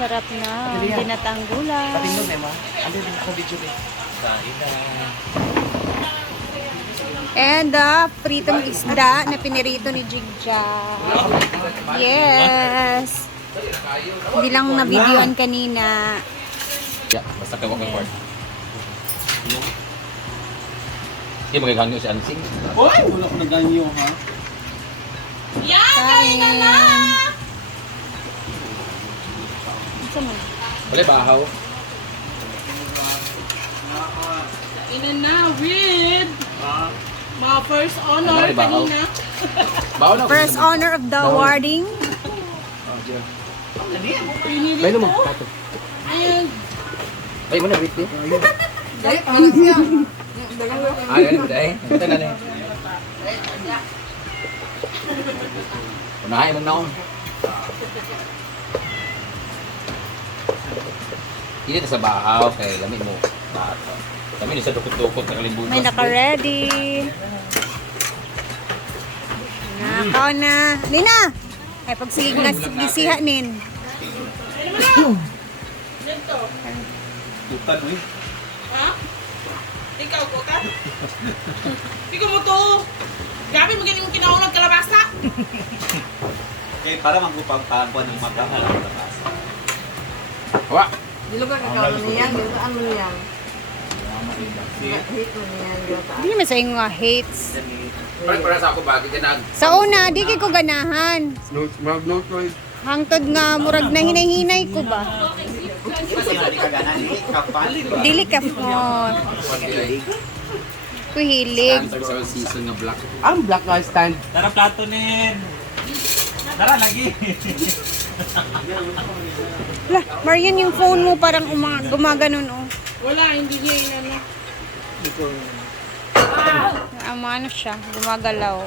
masarap na binatang gulay. Pating mo, Mema. Ano din sa video eh. Kain na. And pritong isda na pinirito ni Jigja. Yes. Hindi lang na-videoan kanina. Yeah, basta kawak ng part. Hindi magagano si Ansing. Uy! Wala ko naganyo, ha? Kain. Saan mo? Wala bahaw. Ina na, with mga first honor Ano, bahaw? kanina. Bahaw na. First honor of the awarding. May naman. Ayun. Ay, mo na, wait eh. Ay, ano ba dahil? Ito na na. Unahin mo na ako. Hindi na sa bahaw, kaya lamig mo. Kami na sa dukot-dukot na kalimbutan. May naka-ready. Nakaw na. Nina! Ay, pagsigig nga gisihanin. Dito. Tutan, uy. Ha? Ikaw, kutan? Ikaw mo to. Gabi mo galing kinaunag kalabasa. Okay, para magpapagpagpo ng mata ka lang labas. Hawa! Dilo ka kakao niyan, dilo ano niyan. Hate mo niyan, dilo ka. Hindi naman sa inyo nga hates. Parang para sa ako bagay ka nag... Sa una, di kay ko ganahan. Hangtod nga, murag na hinay-hinay ko ba? Dili ka po. Kuhilig. Standard sa season nga black. Ang black na stand. Tara, plato nin! Tara, lagi! Lah, Marian, yung phone mo parang gumaganon, oh. Wala, hindi niya inano. Ano siya, gumagalaw.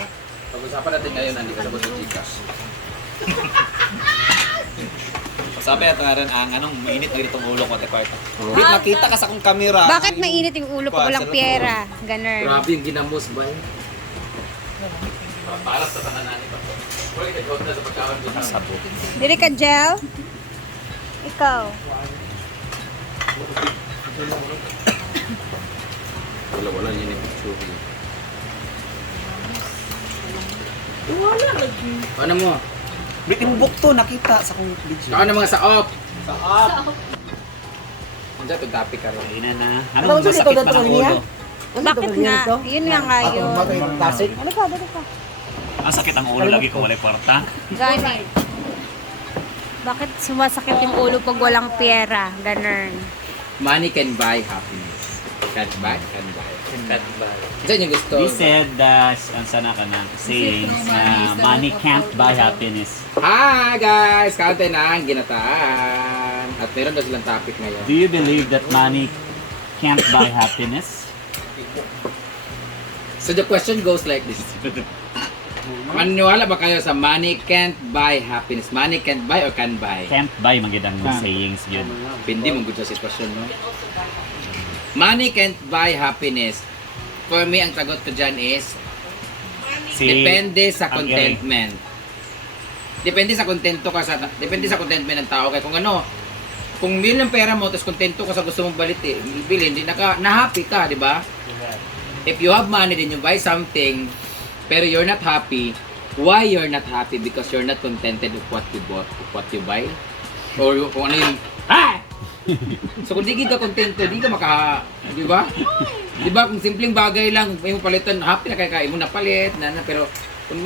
Pag-usapan natin ngayon, hindi ka sabot sa Gcash. Sabi ito nga rin, ang anong mainit na itong ulo ko at kwarto. Hindi, makita ka sa akong kamera. Bakit mainit yung ulo pag walang pera? Ganun. Grabe yung ginamos ba eh. Para sa tanan natin pa. Wala kita na sa pagkawan ko sa sabot. Dili ka, Jel? Ikaw. Wala yun yung picture. Wala lagi. Ano mo? Bitin bukto, nakita sa akong video. Saka na mga sa off. Sa up! Ang dyan, itong topic ka rin. Ayun na. Ano Anong masakit ba ng ulo? Bakit nga? Yun nga nga yun. Ano pa? Ano pa? Ang sakit ang ulo lagi ko, walay kwarta. Gani. Bakit sumasakit yung ulo pag walang pera? Ganun. Money can buy happiness. Can't buy? Can buy. Can't buy. Saan yung gusto? We said that, ang sana ka na, sayings na money can't buy happiness. Hi guys! Kaunti na ang ginataan. At meron na silang topic ngayon. Do you believe that money can't buy happiness? So the question goes like this. Maniwala ba kayo sa money can't buy happiness? Money can't buy or can buy? Can't buy, magandang sayings yun. Hindi mong good sa sitwasyon, no? Money can't buy happiness. For me, ang sagot ko dyan is depende sa ang contentment. Depende sa kontento ka sa depende sa contentment ng tao kay kung ano, kung million ng pera mo tapos kontento ka sa gusto mong bilhin, hindi na-happy ka, di ba? If you have money then you buy something pero you're not happy, why you're not happy? Because you're not contented with what you bought, with what you buy. Or kung ano yung so kung di ka kontento, di ka di ba? Di ba kung simpleng bagay lang, may mo palitan, happy na kaya mo napalit, pero kung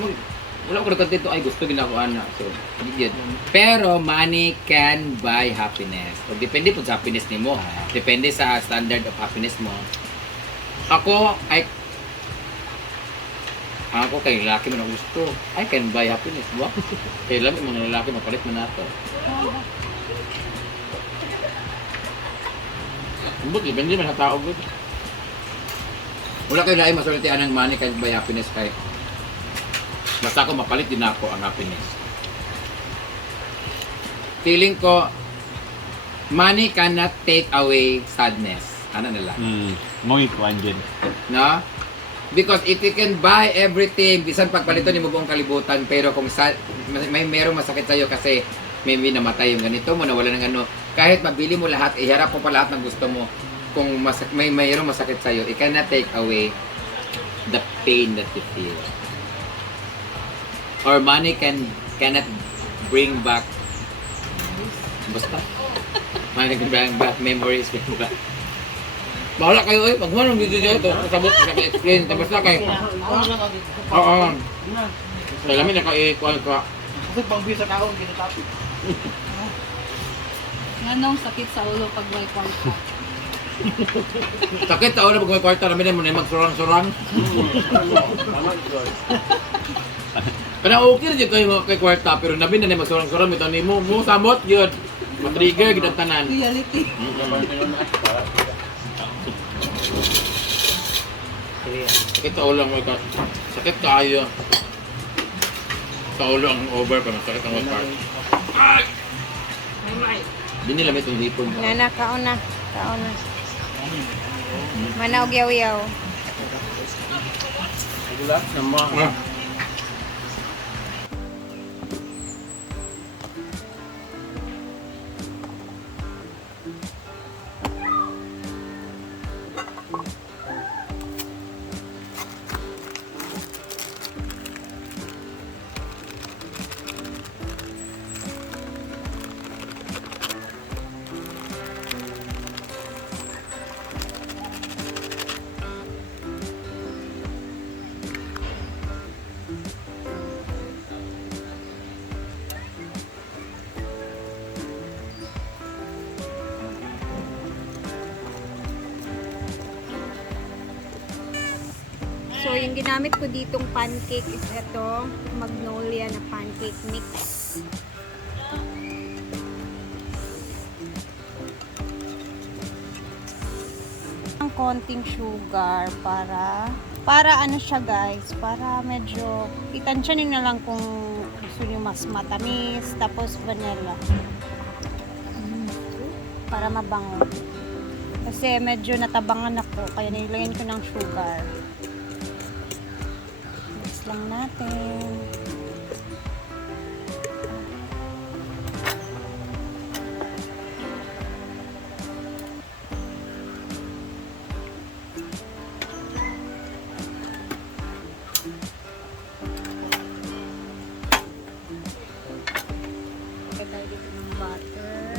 wala ko kontento, ay gusto ginagawa na. So, hindi yun. Pero money can buy happiness. O depende po sa happiness ni mo. Depende sa standard of happiness mo. Ako kay lalaki mo na gusto. I can buy happiness, ba? Kay lalaki mo na lalaki, mapalit mo na ito. But depende man sa tao, good. Wala kayo laing masulitian ng money can buy happiness kay basta ako mapalit din ako ang happiness. Feeling ko money cannot take away sadness. Ano nila? Muy kuan dyan. No? Because if you can buy everything, bisan pagpalitan mo buong kalibutan, pero kung merong masakit sa'yo kasi maybe namatay yung ganito mo, nawala ng ano. Kahit mabili mo lahat, iharap mo pa lahat ng gusto mo. Kung mayroong masakit sa'yo, it cannot take away the pain that you feel. Or money cannot bring back basta. Money can bring back memories. Bahala kayo eh. Pag manong video dyan ito, sabot sa explain. Tapos na kayo. Oo. Kaya namin naka-i-call ka. Kasi pang bisa kaon, kinatapit. Nganong sakit sa ulo pag may kwarta. Sakit tao na pag may kwarta namin mo na magsurang-surang. Kana okay na dyan kayo kay kwarta, pero namin na magsurang-surang. Ito ni mo samot yun. Matrigger, ginatanan. Reality. Sakit sa ulo ang may kwarta. Sakit kayo. Sa ulo ang over pa, sakit ang may kwarta. Ay! Di nila may itong hipon. Nana, kauna. Kauna. Manaog yaw-yaw. Ah. So, yung ginamit ko ditong pancake is ito, Magnolia na pancake mix. Ang konting sugar para ano siya guys, para medyo itansya nyo na lang kung gusto nyo mas matamis, tapos vanilla. Para mabango. Kasi medyo natabangan ako, kaya nilagyan ko ng sugar. Mix lang natin. Lagyan tayo dito ng butter.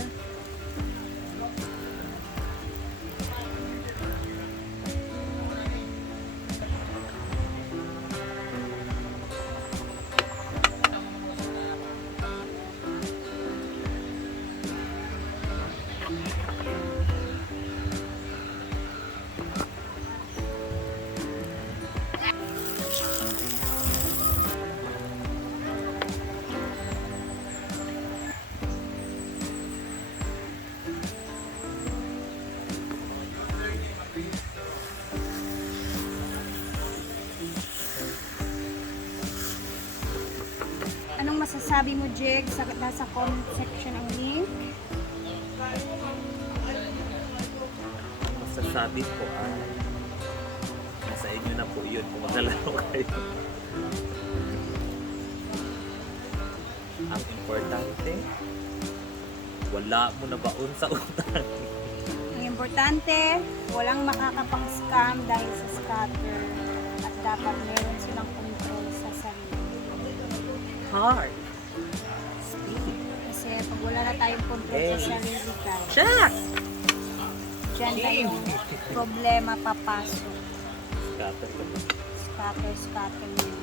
Anong masasabi mo, Jeg? Nasa comment section ang link. Masasabi ko ay nasa inyo na po yun kung maglalaro kayo. Ang importante, wala mo na baon sa utang. Ang importante, walang makakapang-scam dahil sa scatter. At dapat meron silang control sa sarili. Heart. Speed. Kasi pag wala na tayong control sa sarili guys, Check! dyan na yung problema papasok. Scatter ka ba? Scatter yun.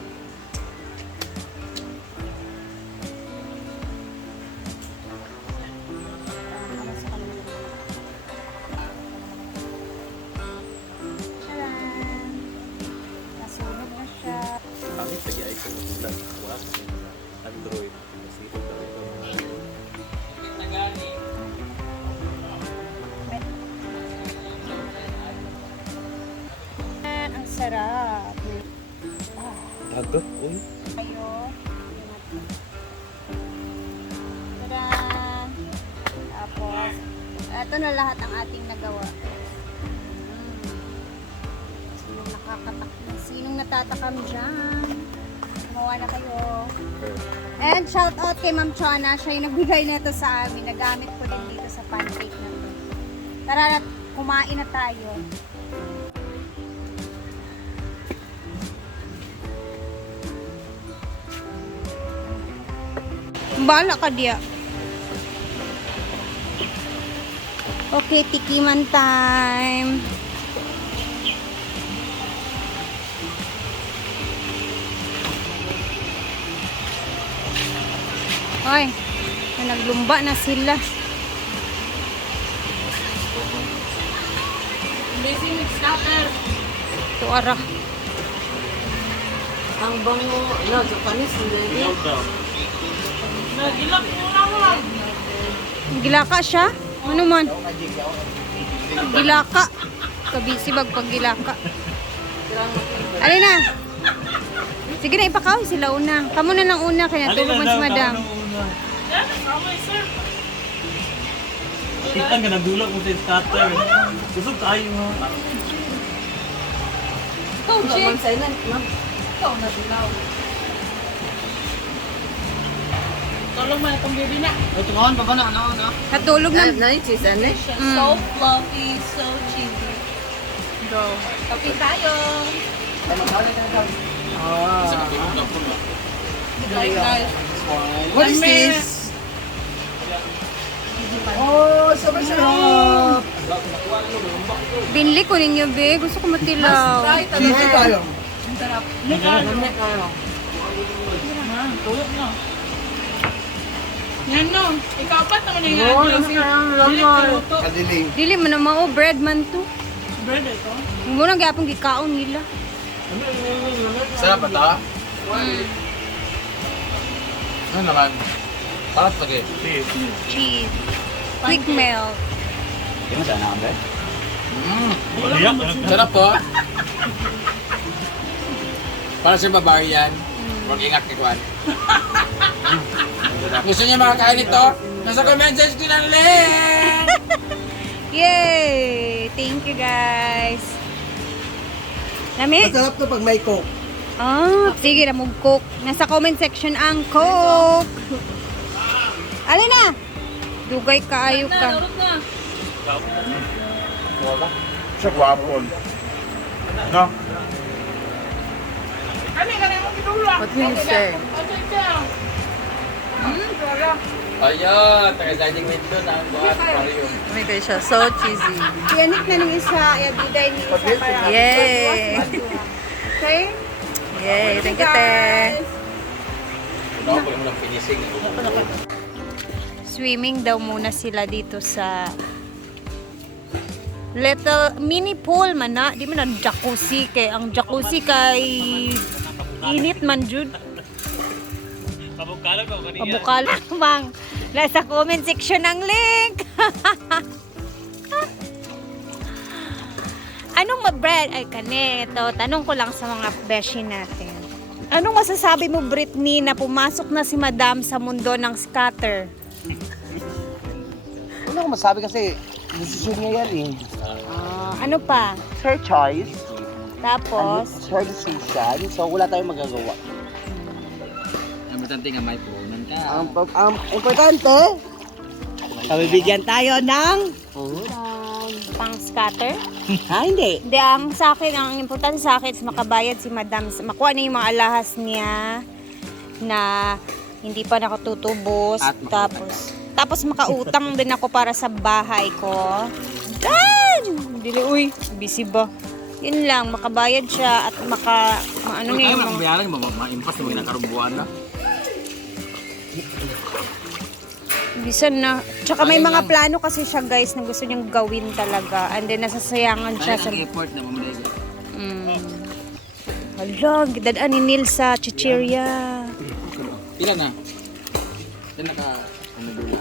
Ano sa kanila? Taran! Nasunog na siya. Bakit lagi ko mag-vlog? Wala ko Android. Masipag na ito. Ang sarap. Agak, uy. Ayo. Tada! Tapos, ito na lahat ang ating nagawa. Sinong nakakatakam? Sinong natatakam dyan? Mawa na kayo. And shout out kay Ma'am Chona. Siya yung nagbigay nito sa amin. Nagamit ko din dito sa pancake na to. Tara, kumain na tayo. Bala ka diya. Okay, tikiman time. Hoy, naglumba na sila. Amazing starter. Ito ara. Ang bango, no, Japanese, hindi. Nagilak mo lang. Gilaka siya? Ano man? Gilaka. Kabisi bag pag gilaka. Alin na? Sige na, ipakaw sila una. Kamu na lang una, kaya natulog man si madam. Yan, kamay sir. Kita ka nagdulak mo sa starter. Kusog tayo mo. Ikaw, Jake. Man silent, ma'am. Ikaw na dilaw. Tolong mo na itong baby na. Ito ngayon, baba na, ano? Natulog na. Nice, isn't it? So fluffy, so cheesy. Go. Kape tayo. Like guys. What is this? Oh, sobrang sarap. Binli ko ninyo, be. Gusto ko matilaw. Cheesy tayo. Tulog na. Yan no. Ikaw pa naman yung Oh, yan. Luto. Kadiling. Dili mo na mao, bread man to. Bread ito. Yung muna gapong gikaon nila. Sarap ba ito? Ano naman? Parang pagi. Cheese. Quick melt. Di mo sana ka, Brad? Sarap po. Para sa Bavarian. Huwag ingat kay Kwan. Gusto niya makakain ito? Nasa comment section ng link! Yay! Thank you, guys. Lami? Masarap to pag may coke. Ah, sige na mong coke. Nasa comment section ang coke. Alin na? Dugay kaayo ka. Tulog na. Siya guwapon. No? Ano yung ganun mong itulak? What will you say? Ayun, taga-dining window na ang buhat aquarium. May kayo siya. So cheesy. Yanit na ng isa. Yadiday ni isa para. Yay! Okay? Yay! Thank you, te. Ano ako yung lang finishing. Swimming daw muna sila dito sa little mini pool man na. Di man ang jacuzzi kay ang jacuzzi kay init man jud. Pabukala ko kanina. Pabukal mang. Nasa comment section ang link. Anong ma-bread? Ay kanito. Tanong ko lang sa mga beshi natin. Anong masasabi mo, Britney, na pumasok na si Madam sa mundo ng scatter? Ano ko masabi kasi, decision niya yan eh. Ano pa? It's her choice. Tapos, It's her decision. So wala tayong magagawa. Ang importante nga may punan ka. Ang importante, pabibigyan tayo ng pang scatter? Ha, hindi. Hindi, sa akin, ang importante sa akin is makabayad si Madam. Makuha niya yung mga alahas niya na hindi pa nakatutubos. At Tapos makautang din ako para sa bahay ko. Dan! Dili, uy, busy ba? Yun lang, makabayad siya at ano niya yung mga... bayaran mo, ma-impas mo yung nakarumbuan na. Bisan na. Tsaka may mga plano kasi siya guys na gusto niyang gawin talaga. And then nasasayangan siya sa... effort na mamalaga. Hala, gidadaan ni Neil sa chichirya. Ilan na? Yan naka... Ano dula?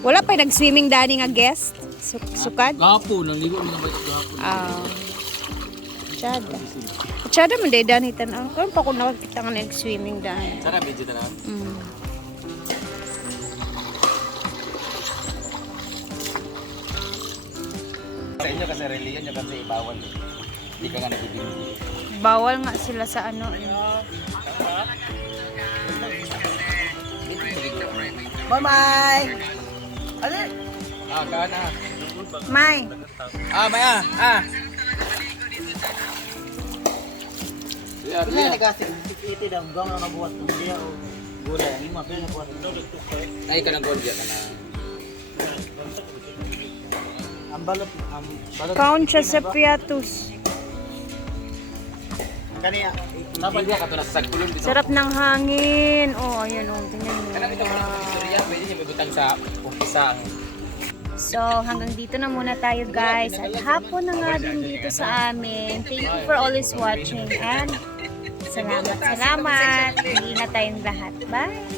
Wala pa nag-swimming dani nga guest? Sukad? Gapo, nangligo mo na ba ito gapo? Chada. Chada man day dani tanaw. Karon pa ko nakakita nga nag-swimming dani. Sarap, video na lang. Sa inyo kasi reliyon nyo kasi bawal eh. Hindi ka nga nagiging. Bawal nga sila sa ano. Bye-bye! Ano? Kana. May. Maya. Ano yung nag-asik? Ito daw, gawin na buhat ng dia o gulay. Yung mga pila na buhat. Ay ka ng gold ka na. Ang balot, Count siya sa piatus. Kaniya. Dapat ka to nasa sagpulong dito. Sarap ng hangin. Oh, ayun oh, tingnan mo. Kanang ito mga istorya, pwede niyo ibutang sa umpisa. So, hanggang dito na muna tayo guys. At hapon na nga din dito sa amin. Thank you for always watching and salamat. Hindi na tayong lahat. Bye!